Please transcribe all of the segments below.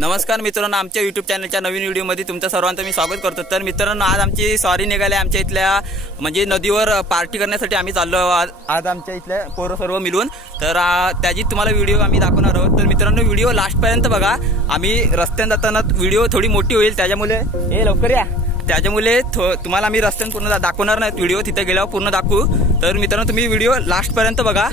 नमस्कार मित्रांनो, आमच्या यूट्यूब चॅनलच्या नवीन व्हिडिओमध्ये तुमचं सर्वांचं मी स्वागत करतो। तर मित्रांनो, आज आमची सॉरी निघाली आमच्या इथल्या म्हणजे नदीवर पार्टी करण्यासाठी आम्ही चाललो आज आमच्या इथल्या पोरं सर्व मिळून। तर त्याची तुम्हाला व्हिडिओ आम्ही दाखवणार आहोत। तर मित्रांनो, व्हिडिओ लास्टपर्यंत बघा। आम्ही रस्त्याने जाताना व्हिडिओ थोडी मोठी होईल, त्याच्यामुळे हे लवकर या, त्याच्यामुळे तुम्हाला आम्ही रस्त्याने पूर्ण दाखवणार नाही, व्हिडिओ तिथे गेल्यावर पूर्ण दाखवू। तर मित्रांनो, तुम्ही व्हिडिओ लास्टपर्यंत बघा।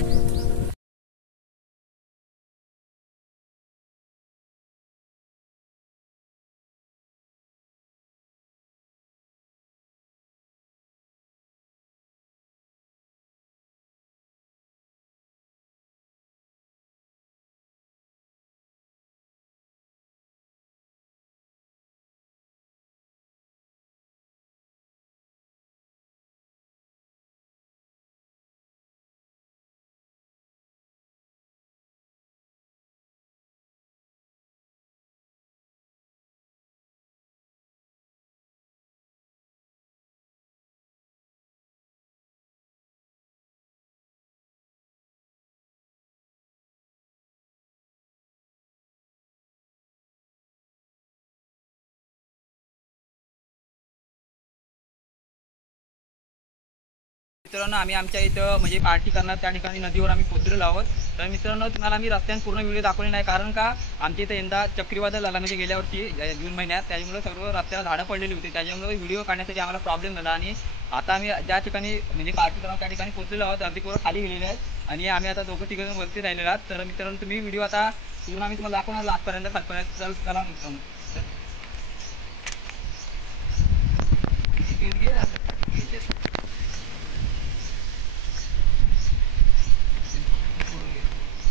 मित्रांनो, आम्ही आमच्या इथं म्हणजे पार्टी करणार त्या ठिकाणी नदीवर आम्ही पोहोचलेलो आहोत। तर मित्रांनो, तुम्हाला आम्ही रस्त्याने पूर्ण व्हिडिओ दाखवले नाही, कारण का आमच्या इथं यंदा चक्रीवादळ झाला म्हणजे गेल्या वर्षी जून महिन्यात, त्यामुळे सर्व रस्त्याला झाडं पडलेली होती, त्याच्यामुळे व्हिडिओ काढण्यासाठी आम्हाला प्रॉब्लेम झाला। आणि आता आम्ही ज्या ठिकाणी म्हणजे पार्टी करणार त्या ठिकाणी पोहोचलेलो आहोत, अगदी पूर्ण खाली गेलेले आहेत आणि आम्ही आता दोघं तिघं वरती राहिलेलो आहोत। तर मित्रांनो, तुम्ही व्हिडिओ आता पूर्ण आम्ही तुम्हाला दाखवणार लास्टपर्यंत खातपर्यंत। चला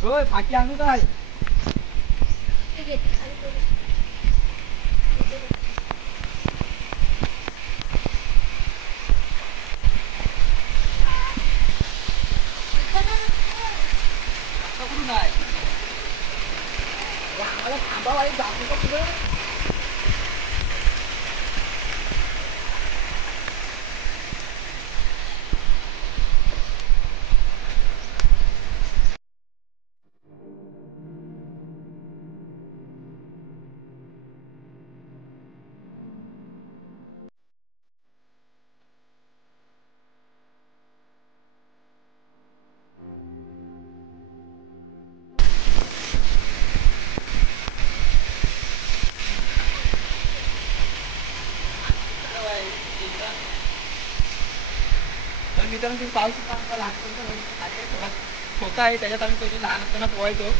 होय, फाकी आणू काय? आम्हाला थांबावं आहे, जाऊ नका पुढं। तर मित्रांनो, तुम्ही पाहू शकता लहानपणा छोटा आहे, त्याच्यात आम्ही कधी लहान असताना पोहायचो।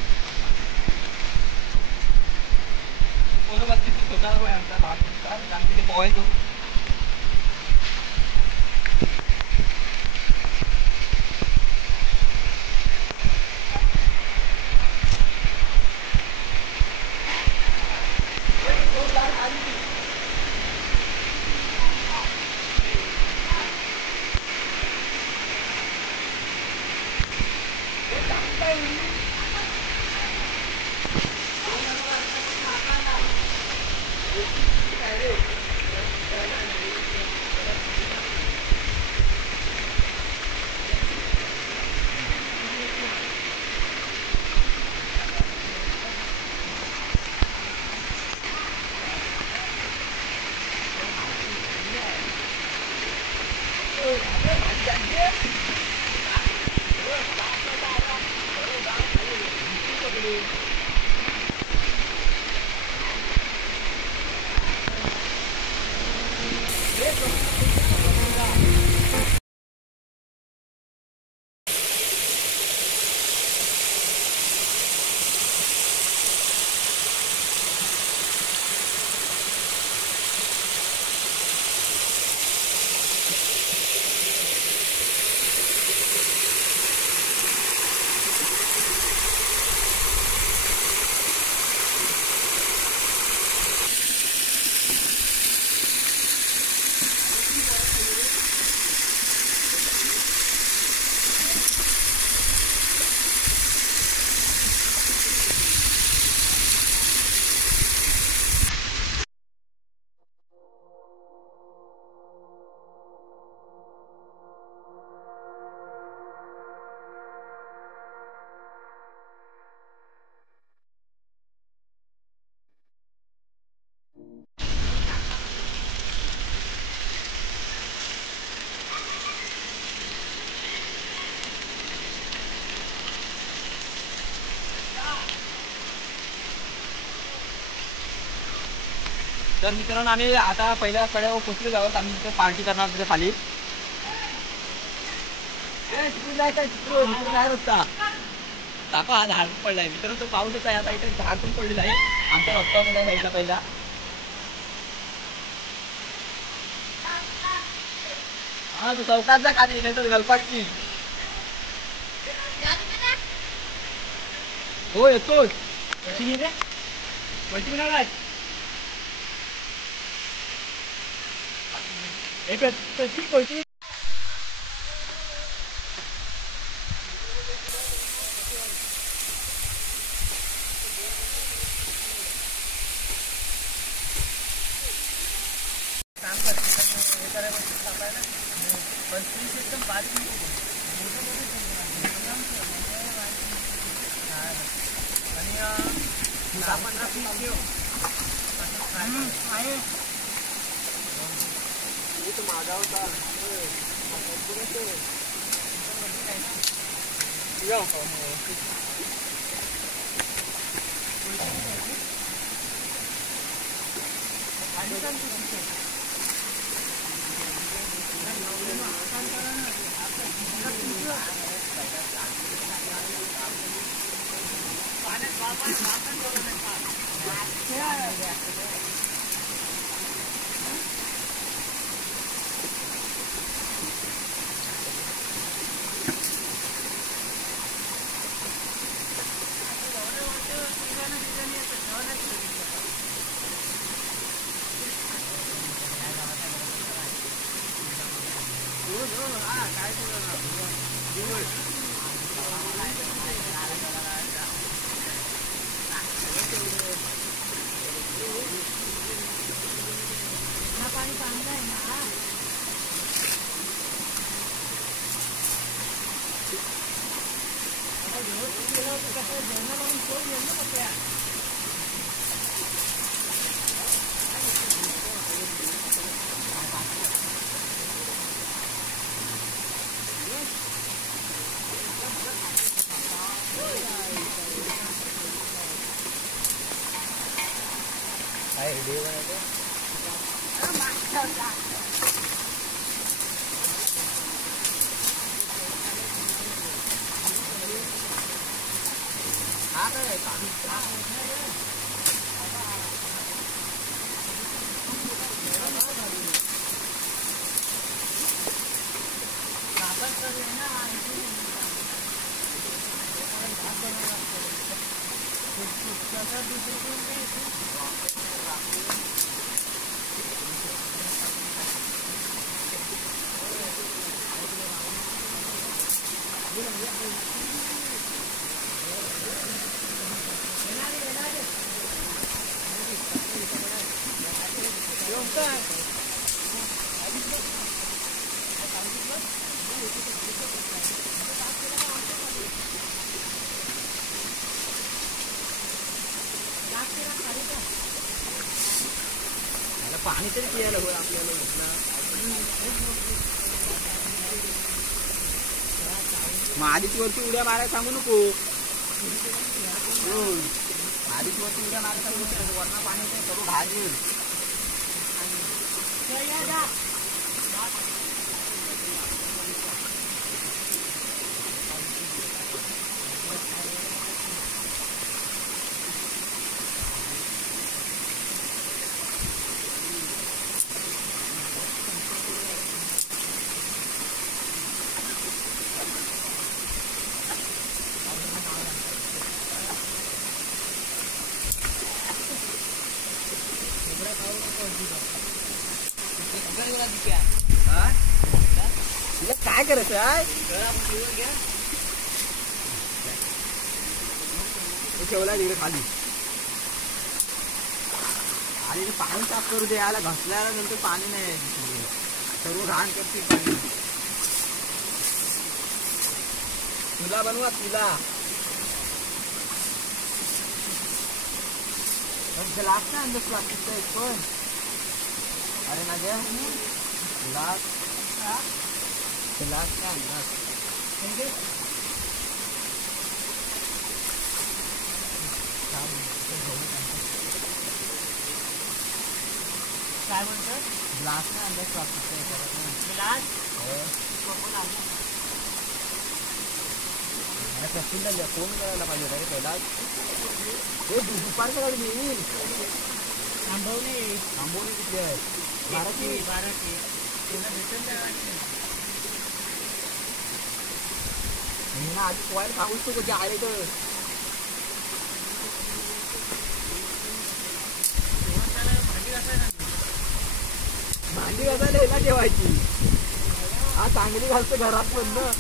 पोरं बसते छोटा आहे आमचा लहान, आम्ही तिथे पोहायचो। तर मित्रांनो आम्ही आता पहिल्या कड्यावर पोचलो आहोत. आम्ही तिथे पार्टी करणार तिथे खाली. रस्ता दाखवा हा झाड पडलाय मित्रांनो. तो पाऊसच आहे आता. इथे झाड पण पडलेलं आहे आमच्या रस्त्यावर साईडला पहिला. हा तू चौकात जा खाली नाही तर गलपाटची. हो येतोच. पाणी तरी पियायला होय आपल्याला मग आधीच वरती उड्या मारायला सांगू नको. आधीच वरती उड्या मारायला सांगू नको. वरना पाणी सर्व घालेल. काय करायचं आहे ठेवला तिकडे खाली आणि पाणी साफ करू दे. याला घसल्याला नंतर पाणी नाही सर्व घाण करते पाणी. तुला बनवा तुला ग्लास ना अंदर प्लास्टिकचा एक पण. अरे ना गे ग्लास ग्लास का ग्लास काय म्हणतो ग्लास नाही आणलं ग्लास फोन करायला पाहिजे रे पहिला दुपारच्या गाडी येईल थांबवणे कुठली आहे बाराची तुला भेटून आधी पोहायला सांगूच तू कधी आले तर भांडी घासायला ह्याला ठेवायची हा चांगली घालतो घरात पण ना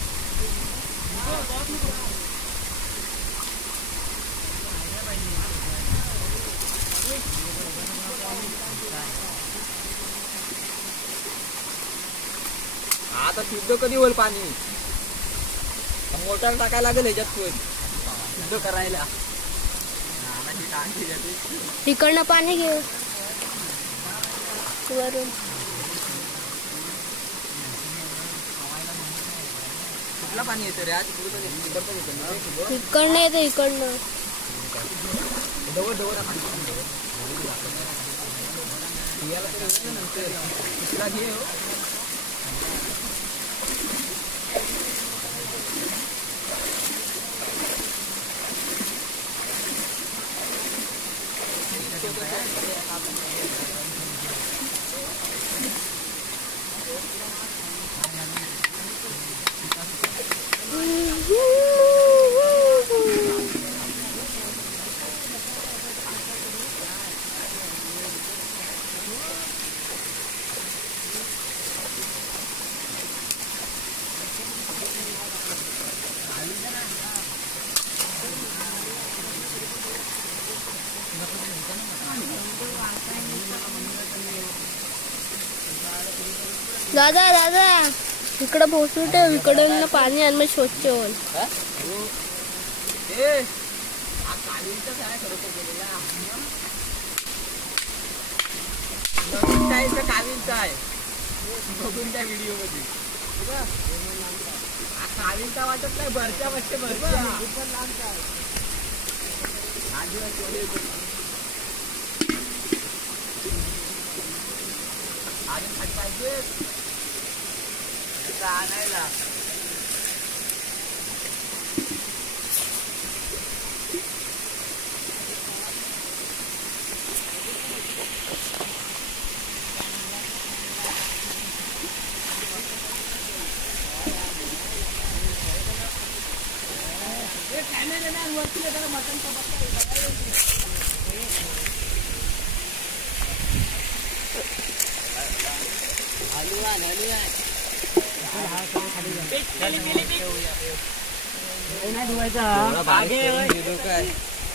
आता शुद्ध कधी होईल पाणी मोटर टाकायला लागेल ह्याच्यात पण शुद्ध करायला इकडनं पाणी घे वरून कुठला पाणी येतं रे आज इकडनं येतं इकडनं दादा दादा इकडं पोहोचू ठेव इकडून पाणी आणि मग स्वच्छ होईल कावींचा व्हिडिओ मध्ये कावींचा वाटत नाही भरच्या बसते भरच्या आणायला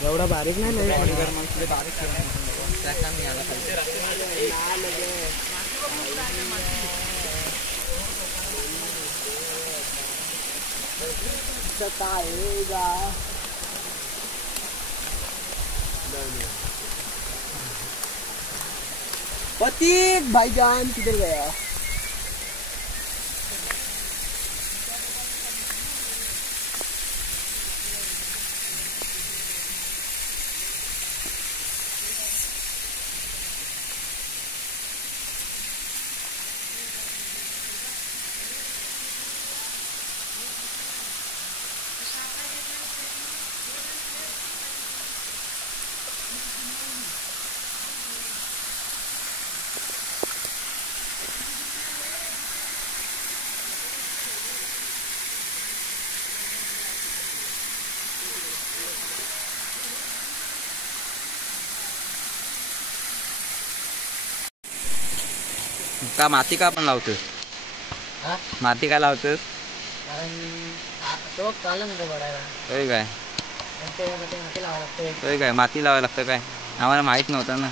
एवढा बारीक नाही पतिक भाईजान किधर गया का माती का आपण लावतोस माती का लावतोस काय माती लावायला लागतं काय आम्हाला माहित नव्हतं ना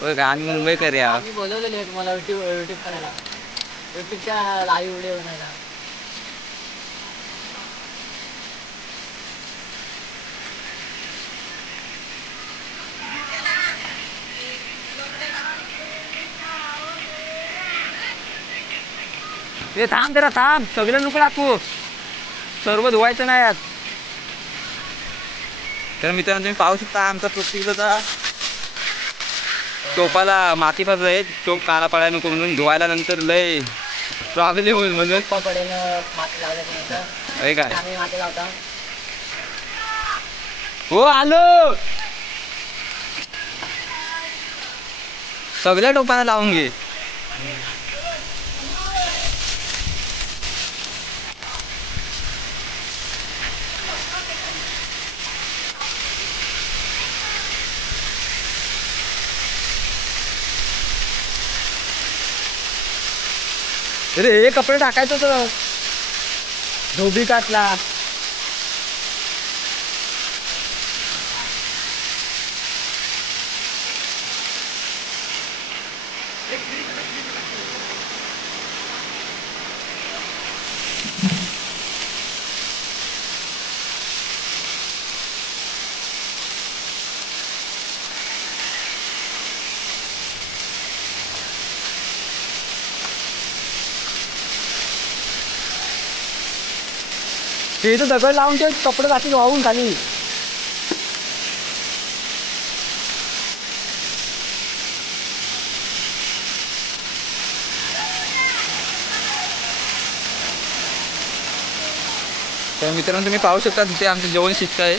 होय काय आम्ही मुंबईकर या बोलवलेले तुम्हाला युट्यूब करायला युट्यूबच्या लाईव्ह व्हिडिओ बनायला ते थांब जरा थांब सगळं नको टाकू सर्व धुवायचं नाही आज तर मित्रांनो तुम्ही पाहू शकता आमचा पृथ्वीचा टोपाला माती फसत आहे, टोप काला पडायला नको म्हणून धुवायला नंतर लय प्रॉब्लेम होईल म्हणून काय. हो आलो, सगळ्या टोपाला लावून घे. अरे हे कपडे टाकायचं तर धोबी काटला. ते इथं दगड लावून ते कपडे घातले वाहून खाली. तर मित्रांनो तुम्ही पाहू शकता तिथे आमचं जेवण शिजत आहे.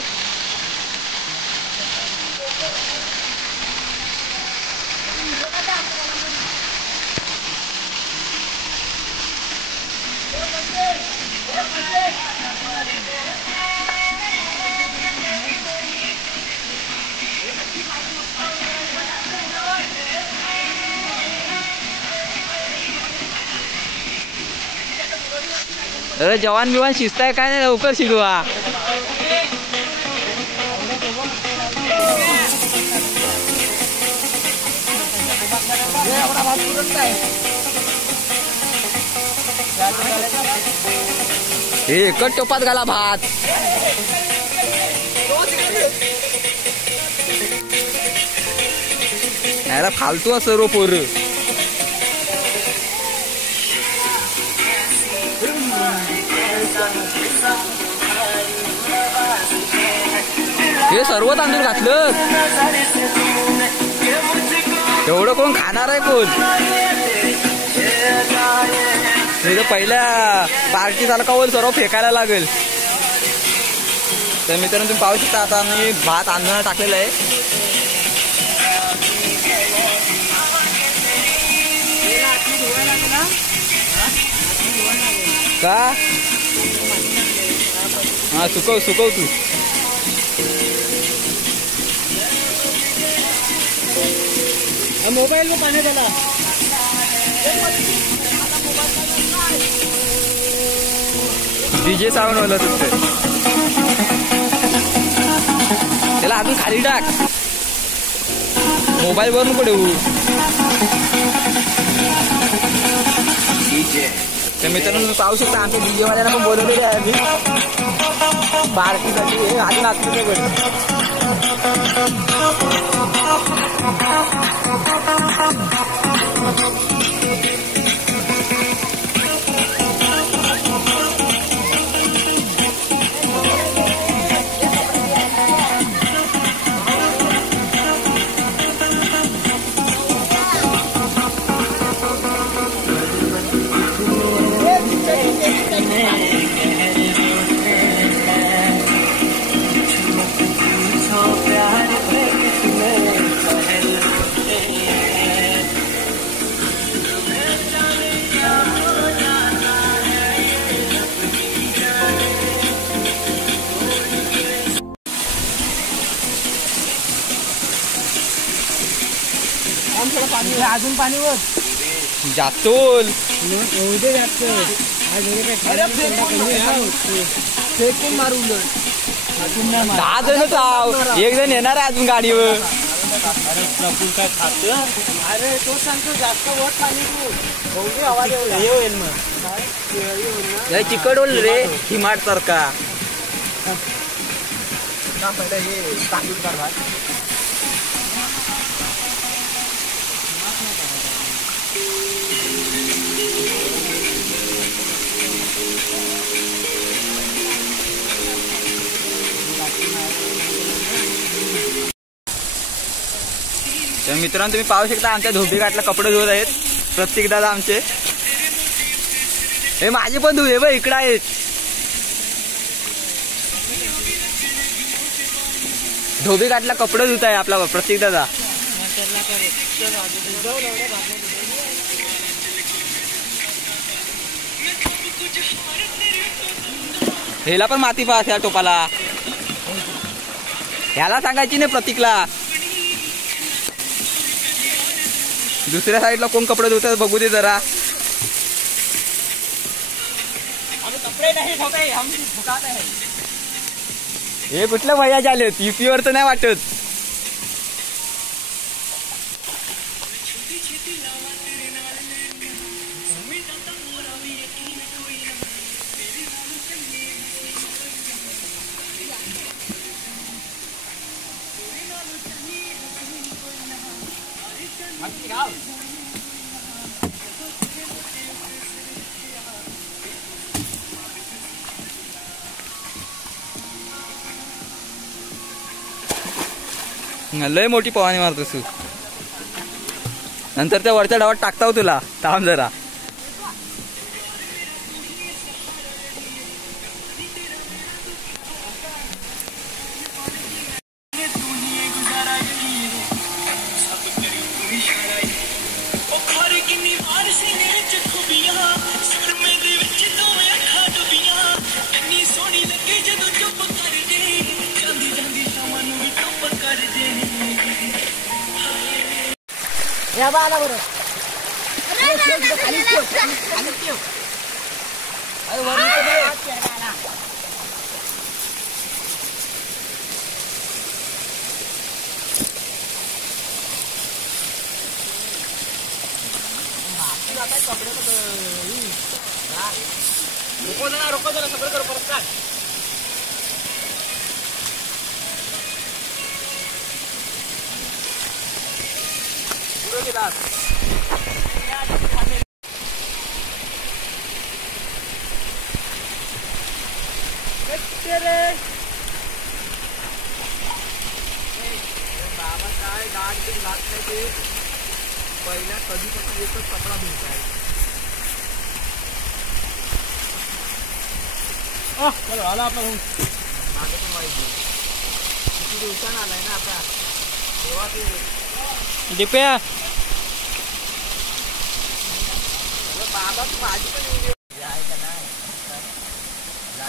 अरे जवान बिवान शिजताय काय नाही, लवकर शिजवा. हे एकच टोपात घाला भात. याला फालतू सर्व पोरं. हे सर्व तांदूळ घातलं, एवढं कोण खाणार आहे कोण. पहिल्या पार्टी झाला का सर्व फेकायला लागेल. तर मित्रांनो तुम्ही पाहू शकता आता मी भात आंदोलन टाकलेला आहे. का हा सुकव सुकव तू. मोबाईल में पानी डाला. डीजे साऊंड वाला तुझे त्याला अजून खाली टाक, मोबाईल वर नको ठेवू. तर मित्रांनो तुम्ही पाहू शकता आमच्या डीजे वाल्याला पण बोलवलेले आहे आम्ही पार्टीसाठी. अजून आतमध्ये पाणी अजून पाणी वर जातोल एवढे जास्त. फेकून मारून 10 जण चाव, एक जण येणार आहे अजून गाडीवर. अरे तो सांगतो जास्त वर पाणी तू आवाज होईल मग चिकट होईल रे हिमाट सारखा. पहिलं हे तांदूळ काढवा. तर मित्रांनो तुम्ही पाहू शकता आमच्या धोबी घाटला कपडे धुवत आहेत प्रत्येक दादा आमचे. हे माझे पण धुवे बघ इकडे आहेत. धोबी घाटला कपडे धुत आहे आपला प्रत्येक दादा. ह्याला पण माती पास या टोपाला. ह्याला सांगायची नाही प्रतीकला. दुसऱ्या साईडला कोण कपडे धुतात बघू दे जरा. हे कुठल्या भैया झालेत युपी वर तर नाही वाटत. लय मोठी पवानी मारतोस तू. नंतर त्या वरच्या डावात टाकताव तुला. थांब जरा. या बाला बरोबर रोको जरा सगळं करू परत का. बाबा काय गाठ बिन घात नाही ते. पहिल्या कधीपासून एकच कपडा धुताय. आला आपला मागे पण माहिती किती दिवसानं आलाय ना आता. तेव्हा ते दिप्या बाबा तू माझी पण येऊ आहे का नाही.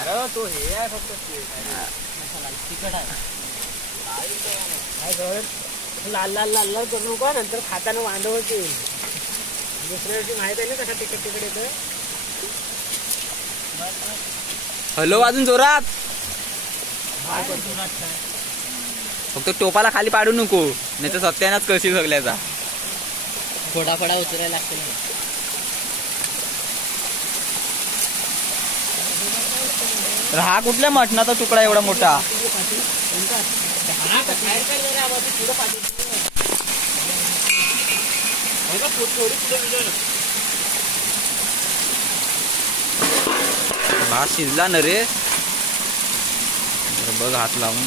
अरे तो हे आहे फक्त तिखट आहे. लाल लाल लाल लाल करू नका नंतर खाताना वांदव होतील. दुसऱ्या दिवशी माहित आहे ना कसा तिखट तिखट येतं. हॅलो अजून जोरात. फक्त टोपाला खाली पाडू नको नाही तर सत्यानाच कशी सगळ्याचा. फोडा फोडा उचलायला लागतील. हा कुठल्या मटणाचा तुकडा एवढा मोठा. भात शिजला ना रे. बघ हात लावून.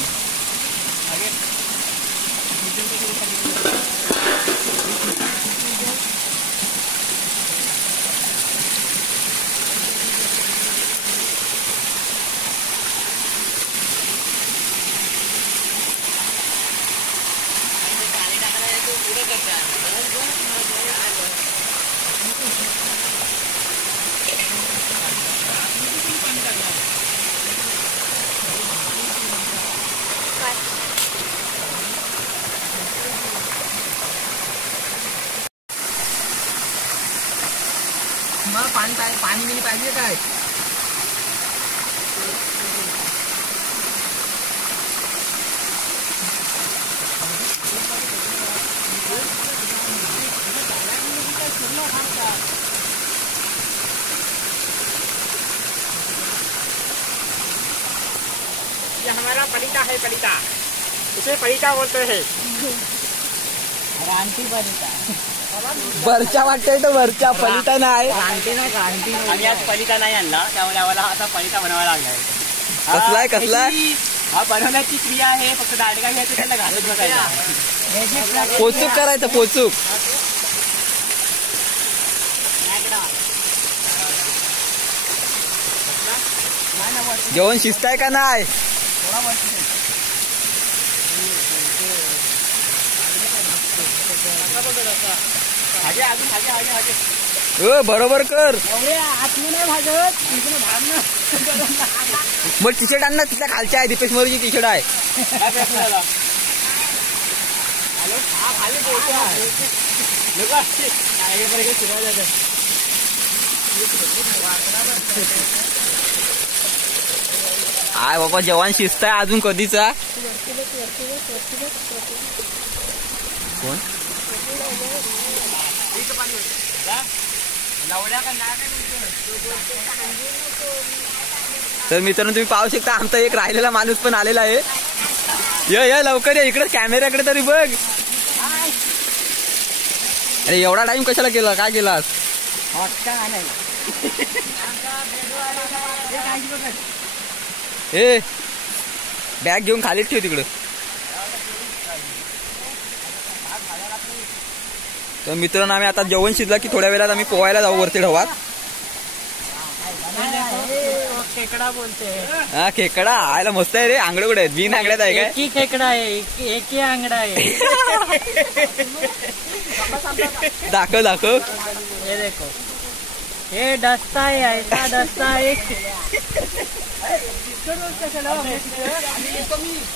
मग पाणी पाणी बिनी पाहिजे काय. ये हमारा पलिता है. पलिता इसे पलिता बोलते हैं. रानटी पलिता. वरच्या वाटतंय तर वरच्या पलिता नाही. आम्ही आज पलिता नाही आणला त्यामुळे आम्हाला असा पलिता बनवायला लागलाय. कसलाय कसलाय. हा बनवण्याची क्रिया आहे फक्त दांडगा घ्यायचं त्याला घालत बसायला. पोचूक करायचं पोचूक. जेवण शिस्त आहे का नाही? बरोबर कर. मग टी शर्ट आण ना, तिथल्या खालच्या आहे दीपेश मोरेची टी शर्ट आहे. आय बाबा जवान शिस्त आहे अजून कधीचा. कोण तर मित्रांनो तुम्ही पाहू शकता आमचा एक राहिलेला माणूस पण आलेला आहे. ये लवकर ये इकडे कॅमेऱ्याकडे तरी बघ. अरे एवढा टाइम कशाला केला, काय केलास? ए बॅग घेऊन खालीच ठेव तिकडं. तर मित्रांनो आम्ही आता जेवण शिजला की थोड्या वेळात आम्ही पोहायला जाऊ वरती ढवात. खेकडा बोलते. हा खेकडा आयला मस्त आहे रे. आंगड कुठे आहेत? बिन आंगड्यात आहे काय? एक खेकडा आहे, एक आंगडा आहे. दाखव. हे देखो, हे डस्ता है, ऐसा डस्ता है.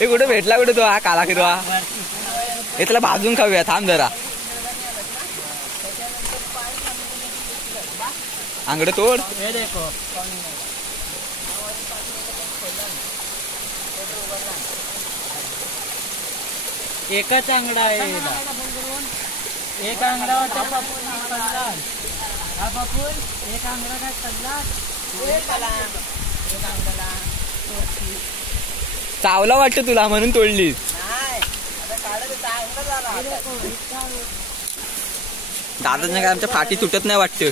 हे कुठे भेटला कुठे तो हा काला किरवा? हे त्याला भाजून खाऊया, थांब जरा. आंगड तोड. हे देखो एकच आंगडा आहे. एक आंगडा होता पपून हा पपून एक आंगडा काय चालला. चावला वाटतं तुला म्हणून तोडलीस. दादाने काय आमच्या फाटी तुटत नाही वाटतं.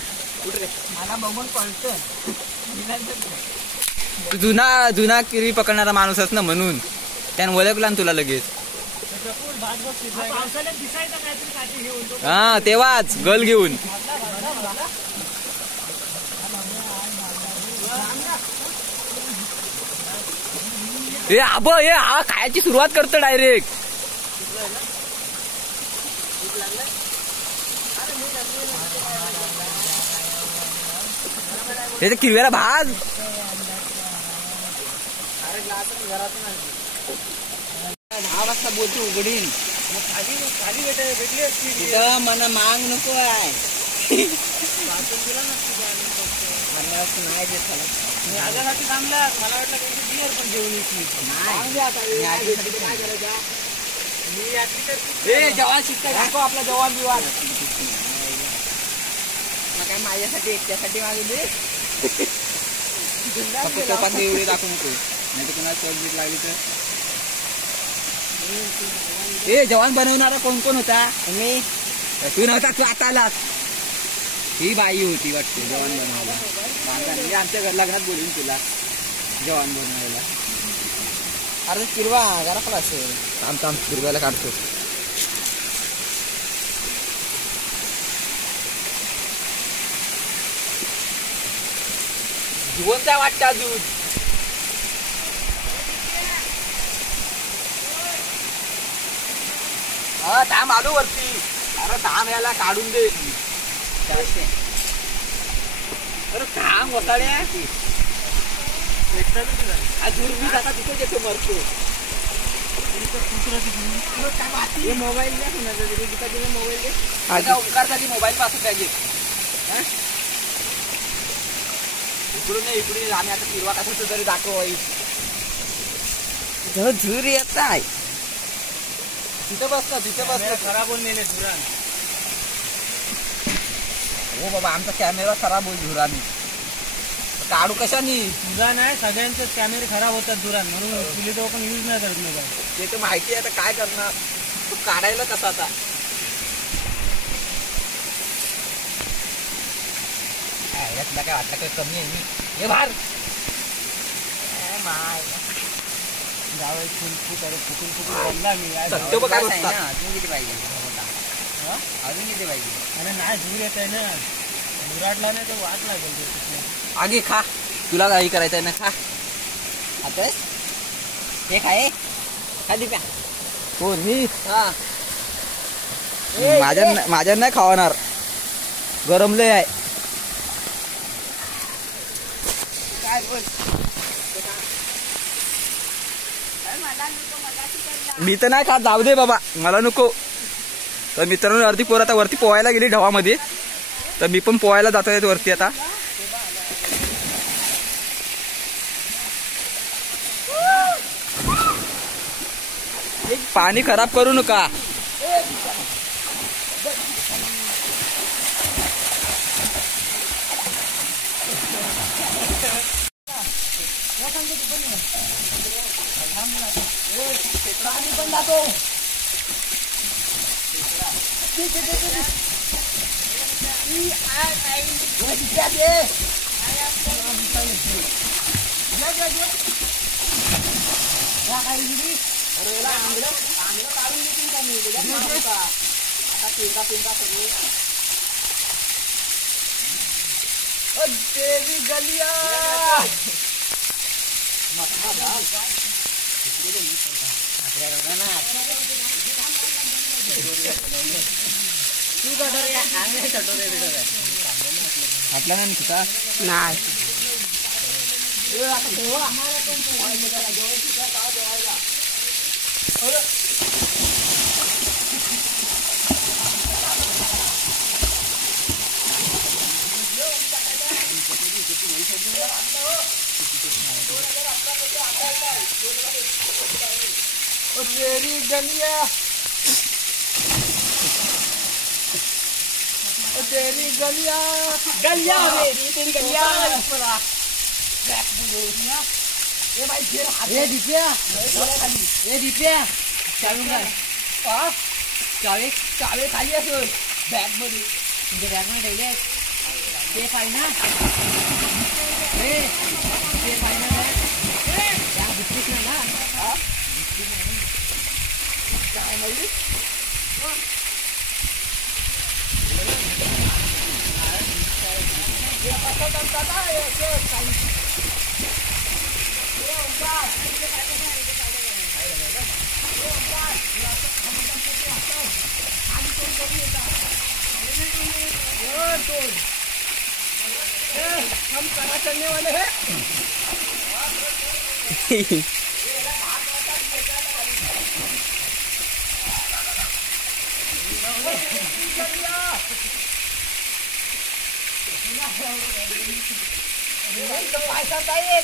मला बघून कळतं तू जुना किरी पकडणारा माणूसच ना म्हणून त्यानं ओळखला ना तुला लगेच. हा तेव्हाच गल घेऊन. ए आब हे हा खायची सुरुवात करतो डायरेक्ट. त्याच्या किरव्याला भाज. 10 वाजता बोलतो उघडीन. खाली भेटली असती. मला माग नको आहे. नाही देत माझ्यासाठी थांबला. मला वाटलं बियर पण घेऊन येतील. जवान शिकता दाखव आपला जवान बिवान. काय माझ्यासाठी एकट्यासाठी मागवले. कोपात एवढे दाखवू नको नाही तर कोणाला चोट बीट लागली तर. ए जवान बनवणारा कोण कोण होता? मी. तू नव्हता, तू आता आलास. ही बाई होती वाटते जवान बनवायला. म्हणजे आमच्या घर लग्नात बोलून तुला जवान बनवायला. अरे किरवा घराकडे असेल. थांब किरव्याला काढतो. जिवंत वाटतं अजून. थांब आलो वरती. अरे थांब याला काढून दे. अरे थांब वसाड्या. मी जाता तिथे येतो मरतो. मोबाईल द्या मोबाईल दे. ओंकारसाठी मोबाईल पासून पाहिजे. इकडून नाही इकडे आम्ही आता किरवा कसा तरी दाखव. झुर येत आहे. तिथे बसलं खराब होऊन नेले धुरान. हो बाबा आमचा कॅमेरा खराब होईल धुरानी. काढू कशानी? धुरान आहे सगळ्यांचे कॅमेरे खराब होतात धुरान म्हणून पोलीस पण यूज नाही करत मोबाईल. ते तर माहिती आहे. आता काय करणार? तू काढायला कसा आता? यातला काय वाटलं काय कमी आहे मी हे भार. सत्य काय बसतात अजून किती पाहिजे अजून किती पाहिजे आणि नाही दूर येत आहे ना मुराडला नाही तर वाट लागेल आगे खा तुला काही करायचं आहे ना खा आताच हे खाय खाली प्या कोण मी हा माझ्या नाही खावणार गरमले आहे काय बोल मी तर नाही खात जाऊ दे बाबा मला नको तर मित्रांनो अर्धी पोरं आता वरती पोहायला गेली ढवामध्ये तर मी पण पोहायला जातोय वरती आता पाणी खराब करू नका देवी गलिया आपल्या नाही का नाही तेरी गलिया तेरी गलिया गलिया मेरी तेरी गलिया ये दिप्या ये दिप्या चावी चावी खाली असून बॅग मध्ये तुमच्या बॅग मध्ये ठेवले ते पाहिजे ना ते पाहिजे ना त्या दिसलीच नाही ना काय माहिती हम करा चलने वाले हैं पैसा चाहिए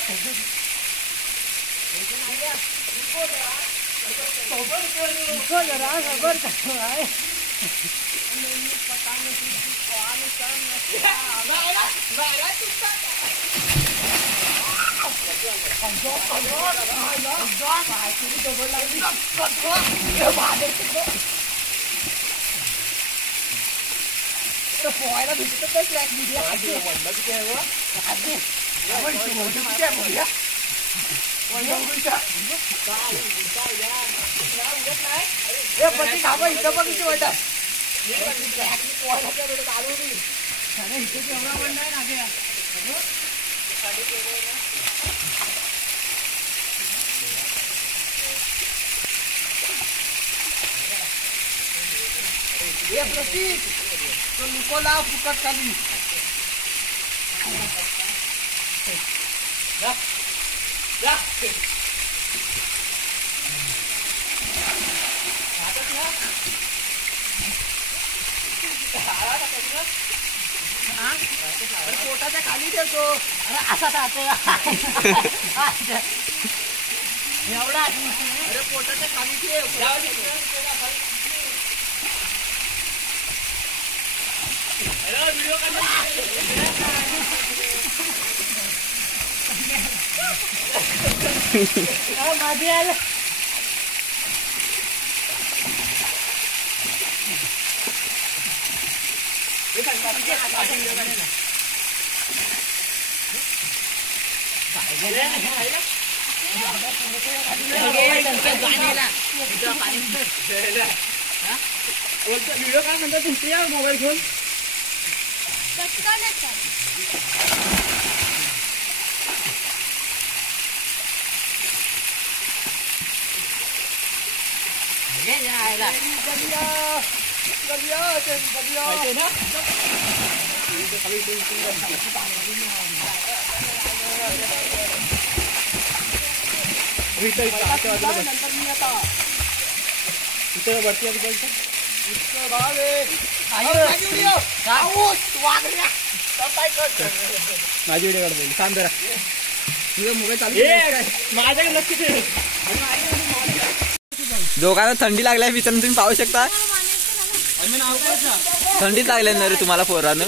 पोहायला भेटत तर ट्रॅक पती खावा इथं पण किती वाटत एवढा वंड आहे ना ये प्रतीक तो निकोला फुकट खाली पोटाच्या खाली ठेवतो अरे असा राहतो एवढा अरे पोटाच्या खाली ठेव व्हिडिओ माझी आलं व्हिडिओ काय म्हणतात तुमची या मोबाईल घेऊन माझी व्हिडिओ काढतो सांग जरा तुझा मोबाईल चालू माझ्याकडे लक्ष ठेव. दोघांना थंडी लागल्या मित्रांनो तुम्ही पाहू शकता. थंडीच लागल्या ना रे तुम्हाला पोरांनो.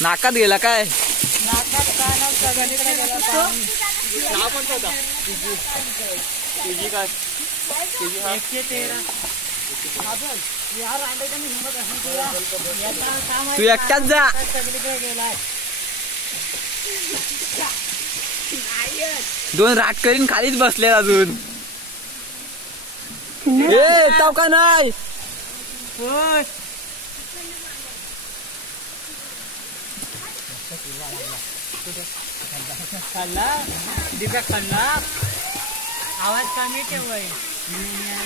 नाकात गेला काय तू एकटाच जा. दोन राट करीन खालीच बसले अजून. ए का नाही खाल्ला आवाज कमी ठेव.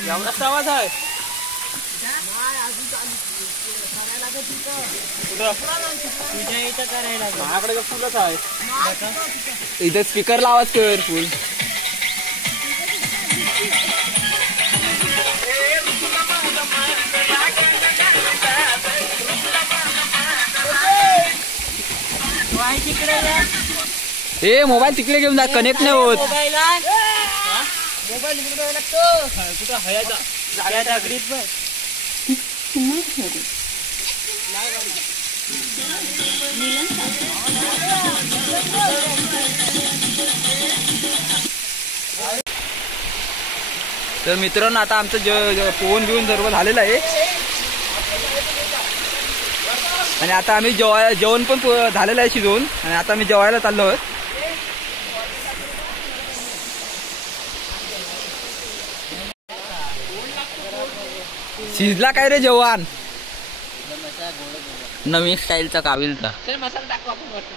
एवढाच आवाज आहे. तुझ्या इथं करायला माझ्याकडे फुलच आहे. इथं स्पीकरला आवाज कर फुल. ए मोबाईल तिकडे घेऊन जा कनेक्ट नाही होत. मोबाईल इकडे लागतो कुठं हयाचा दगडीत तर मित्रांनो आता आमचं पोहून बिवून सर्व झालेलं आहे आणि आता आम्ही जेवण पण झालेलं आहे शिजवून आणि आता आम्ही जेवायला चाललो आहोत. शिजला काय रे जेवण. नवीन स्टाईलचा काविलचा मसाला टाकू आपण वाटतं.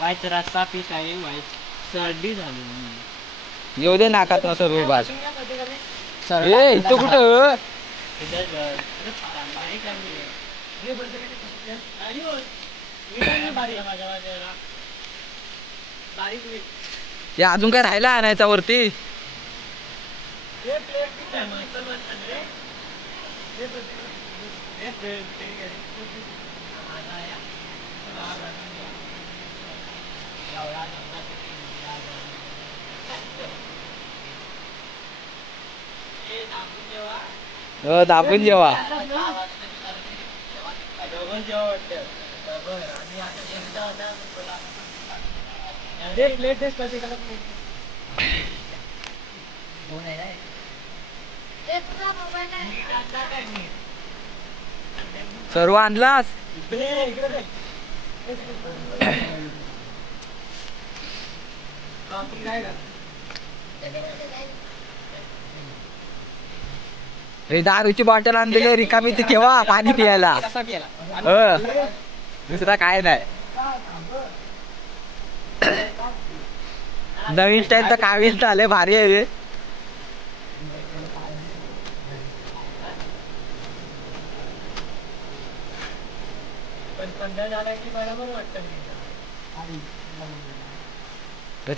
वाईट रस्ता पीस आहे. वाईट सर्दी झाली. येऊ दे नाकात ना सर्व बाज. ए इथं कुठं या अजून काय राहिला आणायचा वरती. दाबून जेवा. सर्व आणलास. दारूची बॉटल आणली रिकामी ती ठेवा पाणी पियाला. दुसरा काय नाही. नवीन स्टाईलचा कावील चाले भारी आहे रे.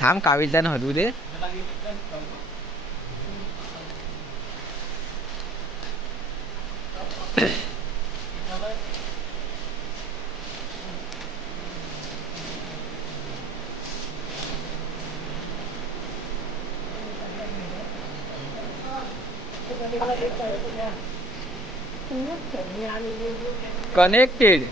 थांब कावीलचा न हलवू दे. कनेक्टेड.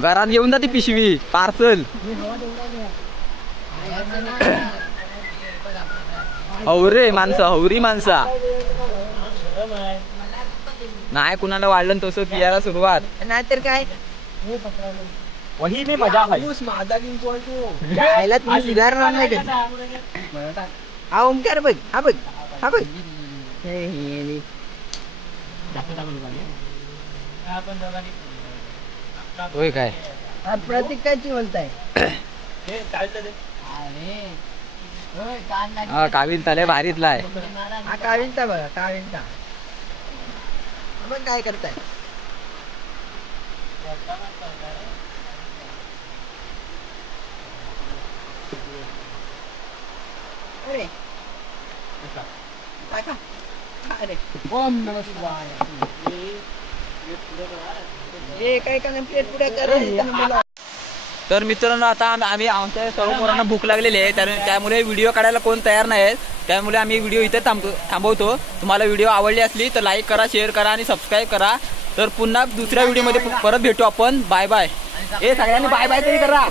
घरात घेऊन जा ती पिशवी पार्सल. हवरे माणसं, हवरी माणसा नाही कुणाला वाढलं तसं पियाला सुरुवात नाहीतर काय वही मी मजा खायला तुम्ही सुधारणार नाही कधी. हा ओमकार बघ, हा बघ, हा बघ. होय काय प्रतीक कायची बोलताय. काविलता लय भारीतला आहे. हा काविलता बघा, काविलता. मग काय करताय. अरे अरे ओम नमः शिवाय. हे काय का प्लेट पुढे कर. तर मित्रांनो आता आम्ही आमच्या सर्व पोरांना भूक लागलेली आहे, त्यामुळे व्हिडिओ काढायला कोण तयार नाही आहे. त्यामुळे आम्ही व्हिडिओ इथे थांबवतो. तुम्हाला व्हिडिओ आवडली असली तर लाईक करा, शेअर करा आणि सबस्क्राईब करा. तर पुन्हा दुसऱ्या व्हिडिओमध्ये परत भेटू आपण. Bye bye. हे सगळ्यांनी बाय बाय तरी करा.